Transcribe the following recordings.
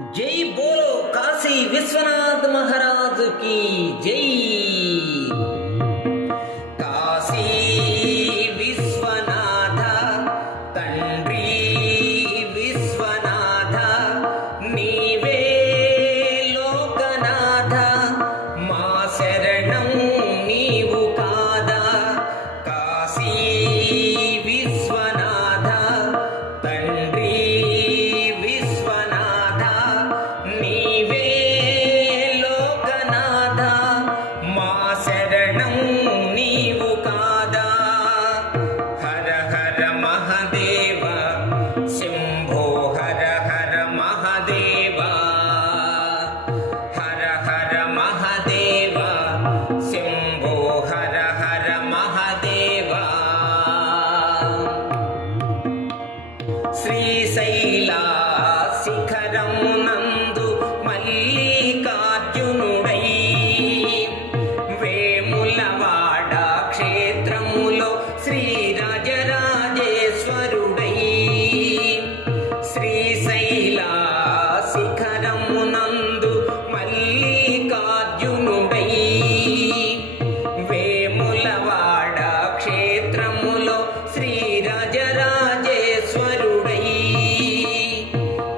जय बोलो काशी विश्वनाथ महाराज की जय। काशी विश्वनाथ तंड्री विश्वनाथ नीवे लोकनाथ मा शरणं नीवु कादा। काशी विश्वनाथ तंड्री विश्वनाथ नीवे लोकनाथ मा शरणं नीवु कादा। हर हर महादेव शंभो हर हर महादेव। हर हर महादेव शंभो हर हर महादेव। శ్రీశైల శిఖరం నందు మల్లికార్జునుడై వేములవాడ క్షేత్రములో శ్రీరాజరాజేశ్వరుడై శ్రీశైల శిఖరము నందు మల్లికార్జునుడై వేములవాడ క్షేత్రములో శ్రీరాజరాజేశ్వరుడై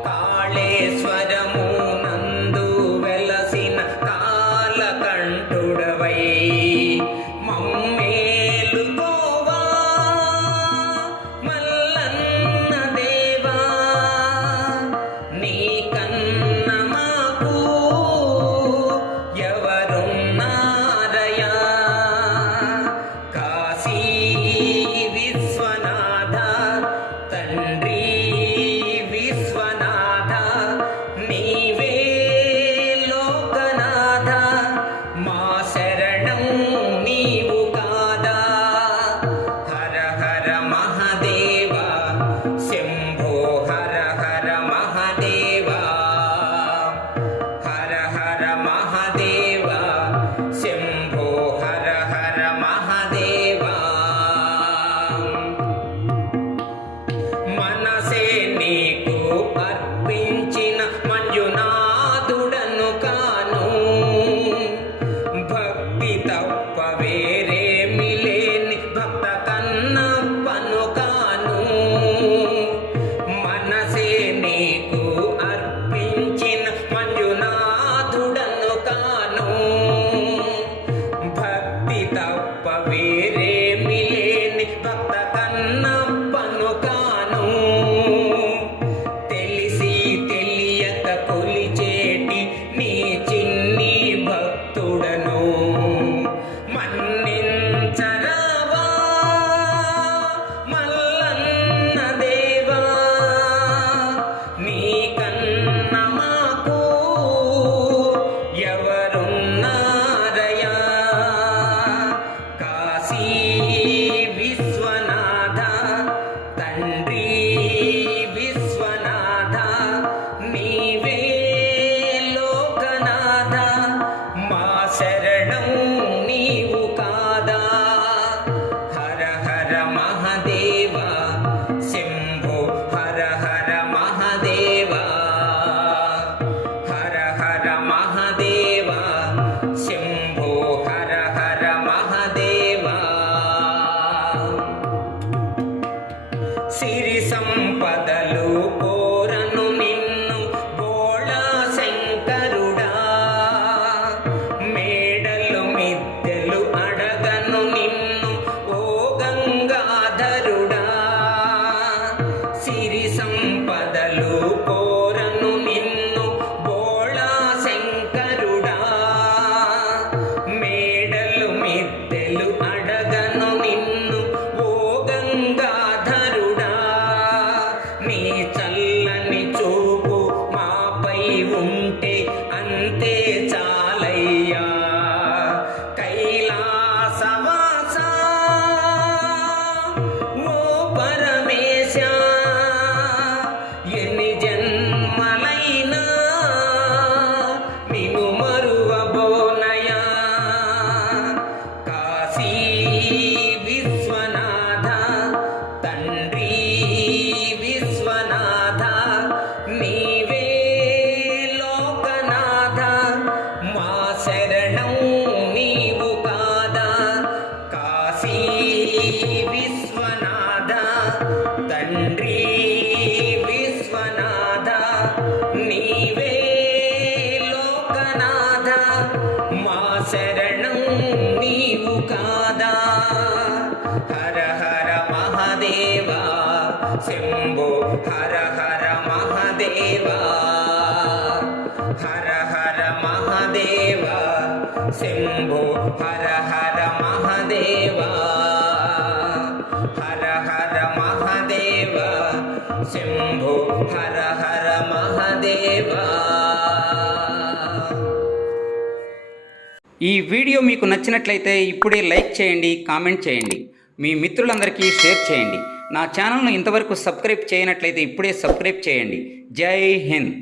కాళేశ్వరము నందు వెలసిన కాలకంఠుడవై మమ్మేలుకోవా మల్లన్న దేవా। శరణం నీవు కాదా హర హర మహాదేవా శంభో హర హర మహాదేవా హర హర మహాదేవా శంభో హర హర మహాదేవా హర హర మహాదేవా శంభో హర హర మహాదేవా. ఈ వీడియో మీకు నచ్చినట్లయితే ఇప్పుడే లైక్ చేయండి, కామెంట్ చేయండి, మీ మిత్రులందరికీ షేర్ చేయండి. నా ఛానల్ను ఇంతవరకు సబ్స్క్రైబ్ చేయనట్లయితే ఇప్పుడే సబ్స్క్రైబ్ చేయండి. జై హింద్.